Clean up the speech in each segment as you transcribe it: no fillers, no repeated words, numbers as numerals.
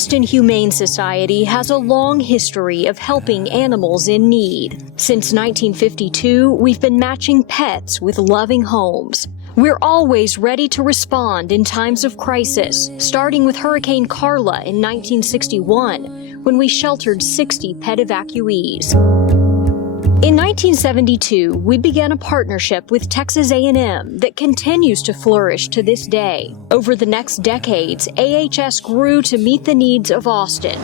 Austin Humane Society has a long history of helping animals in need. Since 1952, we've been matching pets with loving homes. We're always ready to respond in times of crisis, starting with Hurricane Carla in 1961, when we sheltered 60 pet evacuees. In 1972, we began a partnership with Texas A&M that continues to flourish to this day. Over the next decades, AHS grew to meet the needs of Austin.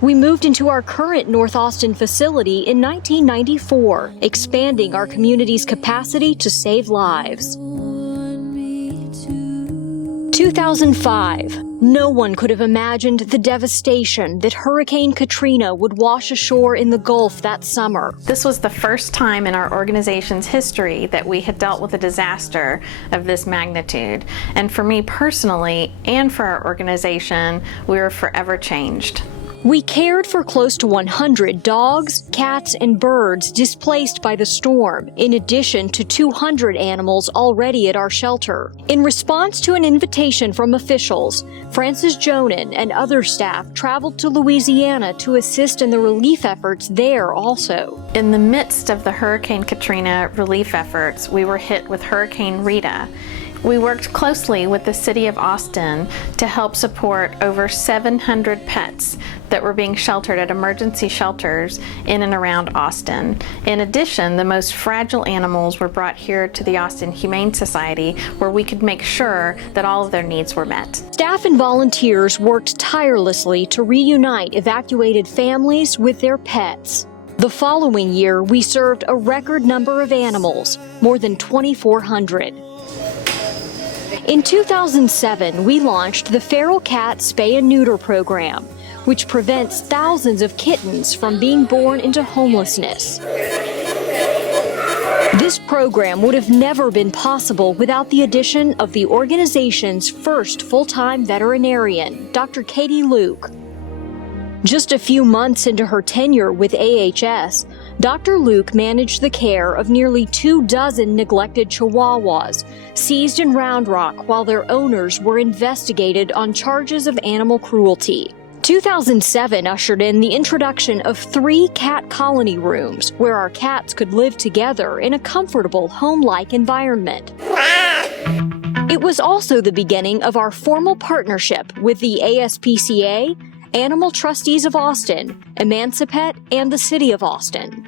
We moved into our current North Austin facility in 1994, expanding our community's capacity to save lives. 2005. No one could have imagined the devastation that Hurricane Katrina would wash ashore in the Gulf that summer. This was the first time in our organization's history that we had dealt with a disaster of this magnitude. And for me personally, and for our organization, we were forever changed. We cared for close to 100 dogs, cats, and birds displaced by the storm, in addition to 200 animals already at our shelter. In response to an invitation from officials, Francis Jonan and other staff traveled to Louisiana to assist in the relief efforts there also. In the midst of the Hurricane Katrina relief efforts, we were hit with Hurricane Rita. We worked closely with the city of Austin to help support over 700 pets that were being sheltered at emergency shelters in and around Austin. In addition, the most fragile animals were brought here to the Austin Humane Society, where we could make sure that all of their needs were met. Staff and volunteers worked tirelessly to reunite evacuated families with their pets. The following year, we served a record number of animals, more than 2,400. In 2007, we launched the Feral Cat Spay and Neuter program, which prevents thousands of kittens from being born into homelessness. This program would have never been possible without the addition of the organization's first full-time veterinarian, Dr. Katie Luke. Just a few months into her tenure with AHS, Dr. Luke managed the care of nearly 24 neglected Chihuahuas seized in Round Rock while their owners were investigated on charges of animal cruelty. 2007 ushered in the introduction of 3 cat colony rooms where our cats could live together in a comfortable, home-like environment. It was also the beginning of our formal partnership with the ASPCA, Animal Trustees of Austin, Emancipet, and the City of Austin.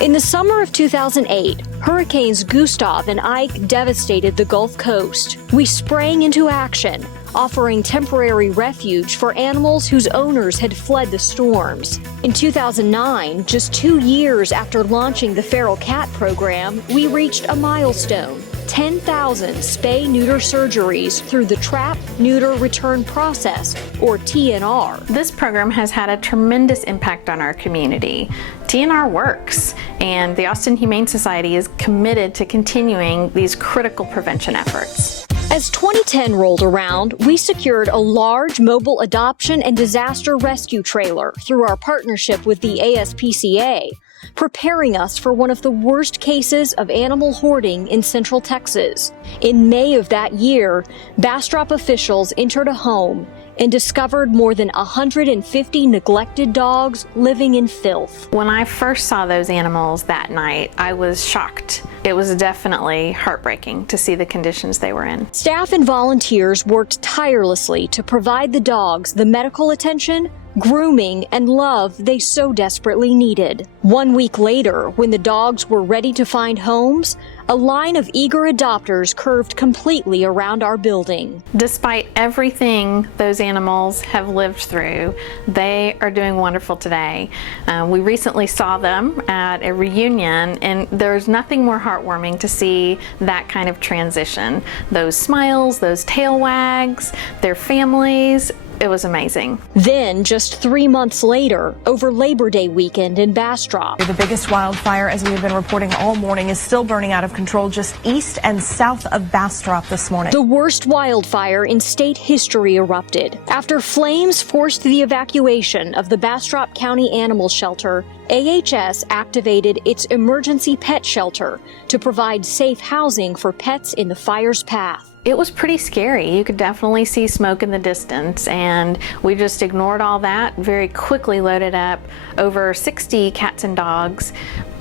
In the summer of 2008, Hurricanes Gustav and Ike devastated the Gulf Coast. We sprang into action, offering temporary refuge for animals whose owners had fled the storms. In 2009, just 2 years after launching the Feral Cat program, we reached a milestone: 10,000 spay-neuter surgeries through the Trap, Neuter, Return process, or TNR. This program has had a tremendous impact on our community. TNR works, and the Austin Humane Society is committed to continuing these critical prevention efforts. As 2010 rolled around, we secured a large mobile adoption and disaster rescue trailer through our partnership with the ASPCA, preparing us for one of the worst cases of animal hoarding in Central Texas. In May of that year, Bastrop officials entered a home and discovered more than 150 neglected dogs living in filth. When I first saw those animals that night, I was shocked. It was definitely heartbreaking to see the conditions they were in. Staff and volunteers worked tirelessly to provide the dogs the medical attention, grooming, and love they so desperately needed. 1 week later, when the dogs were ready to find homes, a line of eager adopters curved completely around our building. Despite everything those animals have lived through, they are doing wonderful today. We recently saw them at a reunion, and there's nothing more heartwarming to see that kind of transition. Those smiles, those tail wags, their families. It was amazing. Then, just 3 months later, over Labor Day weekend in Bastrop. The biggest wildfire, as we've been reporting all morning, is still burning out of control just east and south of Bastrop this morning. The worst wildfire in state history erupted. After flames forced the evacuation of the Bastrop County Animal Shelter, AHS activated its emergency pet shelter to provide safe housing for pets in the fire's path. It was pretty scary. You could definitely see smoke in the distance, and we just ignored all that, very quickly loaded up over 60 cats and dogs,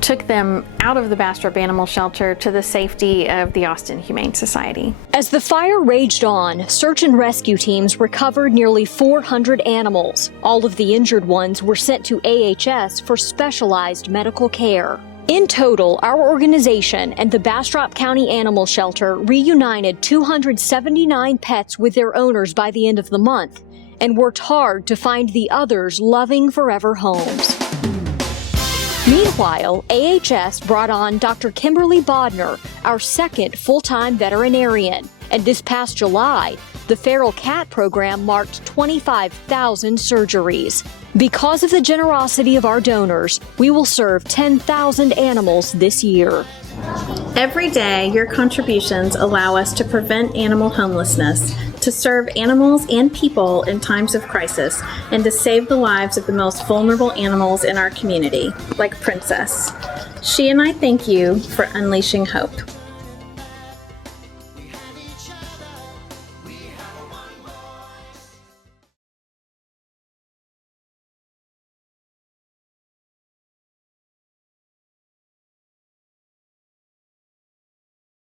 took them out of the Bastrop Animal Shelter to the safety of the Austin Humane Society. As the fire raged on, search and rescue teams recovered nearly 400 animals. All of the injured ones were sent to AHS for specialized medical care. In total, our organization and the Bastrop County Animal Shelter reunited 279 pets with their owners by the end of the month and worked hard to find the others loving forever homes. Meanwhile, AHS brought on Dr. Kimberly Bodner, our second full-time veterinarian, and this past July, the Feral Cat program marked 25,000 surgeries. Because of the generosity of our donors, we will serve 10,000 animals this year. Every day, your contributions allow us to prevent animal homelessness, to serve animals and people in times of crisis, and to save the lives of the most vulnerable animals in our community, like Princess. She and I thank you for unleashing hope.